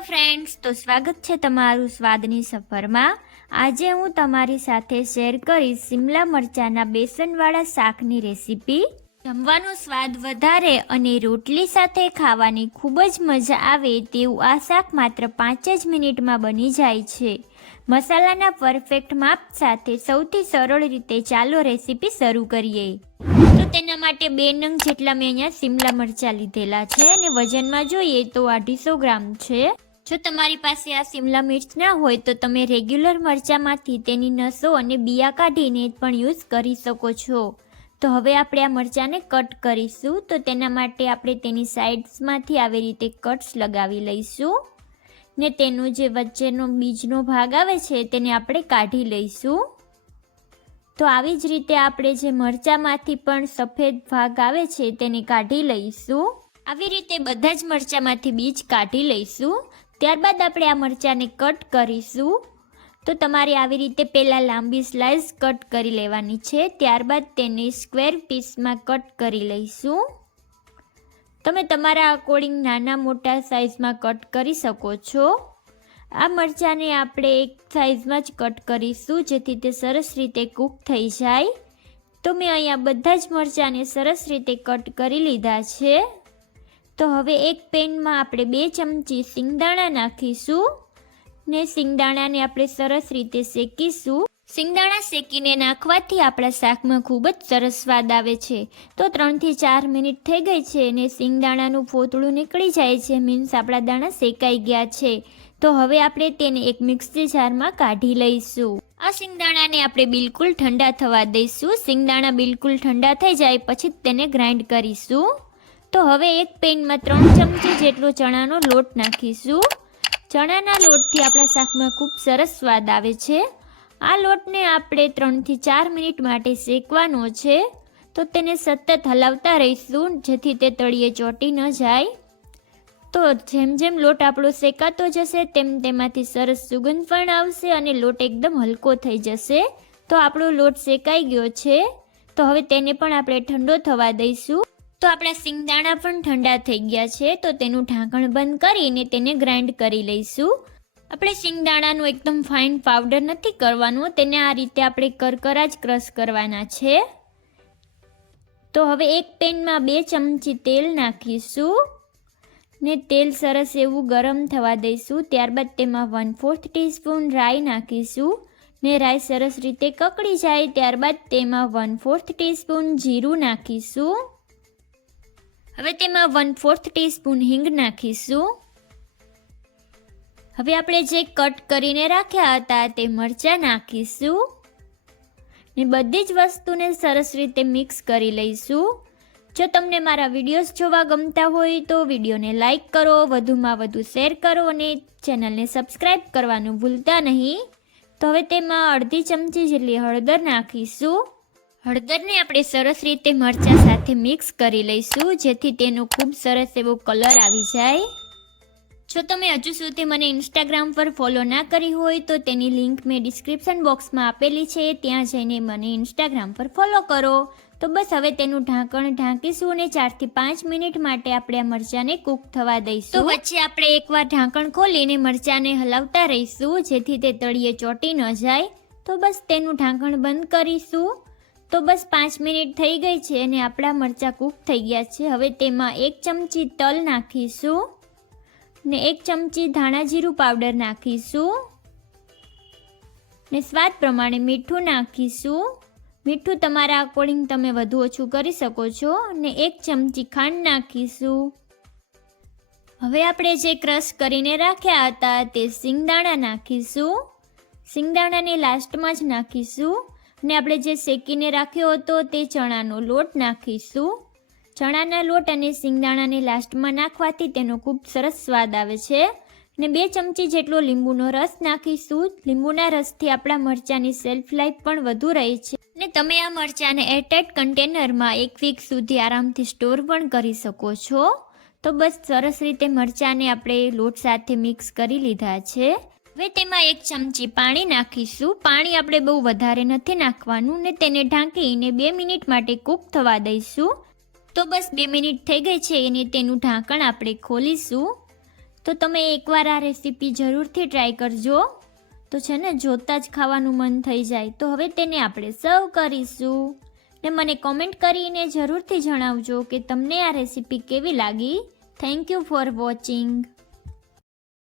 Friends તો સ્વાગત છે તમારું સ્વાદની સફરમાં. આજે હું તમારી સાથે શેર કરીશ સિમલા મરચાંના બેસનવાળા શાકની રેસીપી. જમવાનો સ્વાદ વધારે અને રોટલી સાથે ખાવાની ખૂબ જ મજા આવે તેવું આ શાક માત્ર પાંચ જ મિનિટમાં બની જાય છે. મસાલાના પરફેક્ટ માપ સાથે સૌથી સરળ રીતે ચાલો રેસીપી શરૂ કરીએ. તો તેના માટે બે નંગ જેટલા મેં અહીંયા સિમલા મરચાં લીધેલા છે અને વજનમાં જોઈએ તો અઢીસો ગ્રામ છે. જો તમારી પાસે આ સિમલા મિર્ચ ના હોય તો તમે રેગ્યુલર મરચાંમાંથી તેની નસો અને બિયા કાઢીને પણ યુઝ કરી શકો છો. તો હવે આપણે આ મરચાંને કટ કરીશું. તો તેના માટે આપણે તેની સાઇડ્સમાંથી આવી રીતે કટ્સ લગાવી લઈશું. ને તેનો જે વચ્ચેનો બીજનો ભાગ આવે છે તેને આપણે કાઢી લઈશું. તો આવી જ રીતે આપણે જે મરચાંમાંથી પણ સફેદ ભાગ આવે છે તેને કાઢી લઈશું. આવી રીતે બધા જ મરચાંમાંથી બીજ કાઢી લઈશું. ત્યારબાદ આપણે આ મરચાંને કટ કરીશું. તો તમારે આવી રીતે પહેલાં લાંબી સ્લાઇસ કટ કરી લેવાની છે. ત્યારબાદ તેને સ્ક્વેર પીસમાં કટ કરી લઈશું. તમે તમારા અકોર્ડિંગ નાના મોટા સાઇઝમાં કટ કરી શકો છો. આ મરચાંને આપણે એક સાઇઝમાં જ કટ કરીશું, જેથી તે સરસ રીતે કૂક થઈ જાય. તો મેં અહીંયા બધા જ મરચાંને સરસ રીતે કટ કરી લીધા છે. તો હવે એક પેનમાં આપણે બે ચમચી સિંગદાણા નાખીશું ને સિંગદાણાને આપણે સરસ રીતે શેકીશું. સિંગદાણા શેકીને નાખવાથી આપણા શાકમાં ખૂબ જ સરસ સ્વાદ આવે છે. તો ત્રણથી ચાર મિનિટ થઈ ગઈ છે અને સિંગદાણાનું ફોતળું નીકળી જાય છે, મીન્સ આપણા દાણા શેકાઈ ગયા છે. તો હવે આપણે તેને એક મિક્સી જારમાં કાઢી લઈશું. આ સિંગદાણાને આપણે બિલકુલ ઠંડા થવા દઈશું. સિંગદાણા બિલકુલ ઠંડા થઈ જાય, પછી તેને ગ્રાઇન્ડ કરીશું. તો હવે એક પેનમાં ત્રણ ચમચી જેટલો ચણાનો લોટ નાખીશું. ચણાના લોટથી આપણા શાકમાં ખૂબ સરસ સ્વાદ આવે છે. આ લોટને આપણે ત્રણથી ચાર મિનિટ માટે શેકવાનો છે. તો તેને સતત હલાવતા રહીશું, જેથી તે તળિયે ચોંટી ન જાય. તો જેમ જેમ લોટ આપણો શેકાતો જશે, તેમ તેમાંથી સરસ સુગંધ પણ આવશે અને લોટ એકદમ હલકો થઈ જશે. તો આપણો લોટ શેકાઈ ગયો છે. તો હવે તેને પણ આપણે ઠંડો થવા દઈશું. તો આપણા સિંગદાણા પણ ઠંડા થઈ ગયા છે, તો તેનું ઢાંકણ બંધ કરીને તેને ગ્રાઇન્ડ કરી લઈશું. આપણે સિંગદાણાનું એકદમ ફાઇન પાવડર નથી કરવાનું, તેને આ રીતે આપણે કરકરા જ ક્રશ કરવાના છે. તો હવે એક પેનમાં બે ચમચી તેલ નાખીશું ને તેલ સરસ એવું ગરમ થવા દઈશું. ત્યારબાદ તેમાં વન ફોર્થ ટીસ્પૂન રાઈ નાખીશું ને રાઈ સરસ રીતે કકડી જાય, ત્યારબાદ તેમાં વન ફોર્થ ટીસ્પૂન જીરું નાખીશું. હવે તેમાં વન ફોર્થ ટીસ્પૂન હિંગ નાખીશું. હવે આપણે જે કટ કરીને રાખ્યા હતા તે મરચાં નાખીશું. ને બધી જ વસ્તુને સરસ રીતે મિક્સ કરી લઈશું. જો તમને મારા વિડીયોઝ જોવા ગમતા હોય તો વિડીયોને લાઇક કરો, વધુમાં વધુ શેર કરો અને ચેનલને સબસ્ક્રાઈબ કરવાનું ભૂલતા નહીં. તો હવે તેમાં અડધી ચમચી જેટલી હળદર નાખીશું. હળદરને આપણે સરસ રીતે મરચાં સાથે મિક્સ કરી લઈશું, જેથી તેનો ખૂબ સરસ એવો કલર આવી જાય. જો તમે હજુ સુધી મને ઇન્સ્ટાગ્રામ પર ફોલો ના કરી હોય, તો તેની લિંક મેં ડિસ્ક્રિપ્શન બોક્સમાં આપેલી છે. ત્યાં જઈને મને ઇન્સ્ટાગ્રામ પર ફોલો કરો. તો બસ હવે તેનું ઢાંકણ ઢાંકીશું અને ચારથી પાંચ મિનિટ માટે આપણે આ મરચાંને કૂક થવા દઈશું. તો વચ્ચે આપણે એકવાર ઢાંકણ ખોલીને મરચાંને હલાવતા રહીશું, જેથી તે તળિયે ચોંટી ન જાય. તો બસ તેનું ઢાંકણ બંધ કરીશું. તો બસ પાંચ મિનિટ થઈ ગઈ છે અને આપણા મરચાં કૂક થઈ ગયા છે. હવે તેમાં એક ચમચી તલ નાખીશું ને એક ચમચી ધાણા જીરું પાવડર નાખીશું ને સ્વાદ પ્રમાણે મીઠું નાખીશું. મીઠું તમારા અકોર્ડિંગ તમે વધુ ઓછું કરી શકો છો ને એક ચમચી ખાંડ નાખીશું. હવે આપણે જે ક્રશ કરીને રાખ્યા હતા તે સિંગદાણા નાખીશું. સિંગદાણાને લાસ્ટમાં જ નાખીશું. ને આપણે જે શેકીને રાખ્યો હતો તે ચણાનો લોટ નાખીશું. ચણાના લોટ અને સિંગદાણાને લાસ્ટમાં નાખવાથી તેનો ખૂબ સરસ સ્વાદ આવે છે. ને બે ચમચી જેટલો લીંબુનો રસ નાખીશું. લીંબુના રસથી આપણા મરચાંની સેલ્ફ લાઈફ પણ વધુ રહે છે. ને તમે આ મરચાંને એરટાઇટ કન્ટેનરમાં એક વીક સુધી આરામથી સ્ટોર પણ કરી શકો છો. તો બસ સરસ રીતે મરચાંને આપણે લોટ સાથે મિક્સ કરી લીધા છે. હવે તેમાં એક ચમચી પાણી નાખીશું. પાણી આપણે બહુ વધારે નથી નાખવાનું ને તેને ઢાંકીને બે મિનિટ માટે કૂક થવા દઈશું. તો બસ બે મિનિટ થઈ ગઈ છે અને તેનું ઢાંકણ આપણે ખોલીશું. તો તમે એકવાર આ રેસીપી જરૂરથી ટ્રાય કરજો. તો છે ને, જોતાં જ ખાવાનું મન થઈ જાય. તો હવે તેને આપણે સર્વ કરીશું. ને મને કોમેન્ટ કરીને જરૂરથી જણાવજો કે તમને આ રેસીપી કેવી લાગી. Thank you for watching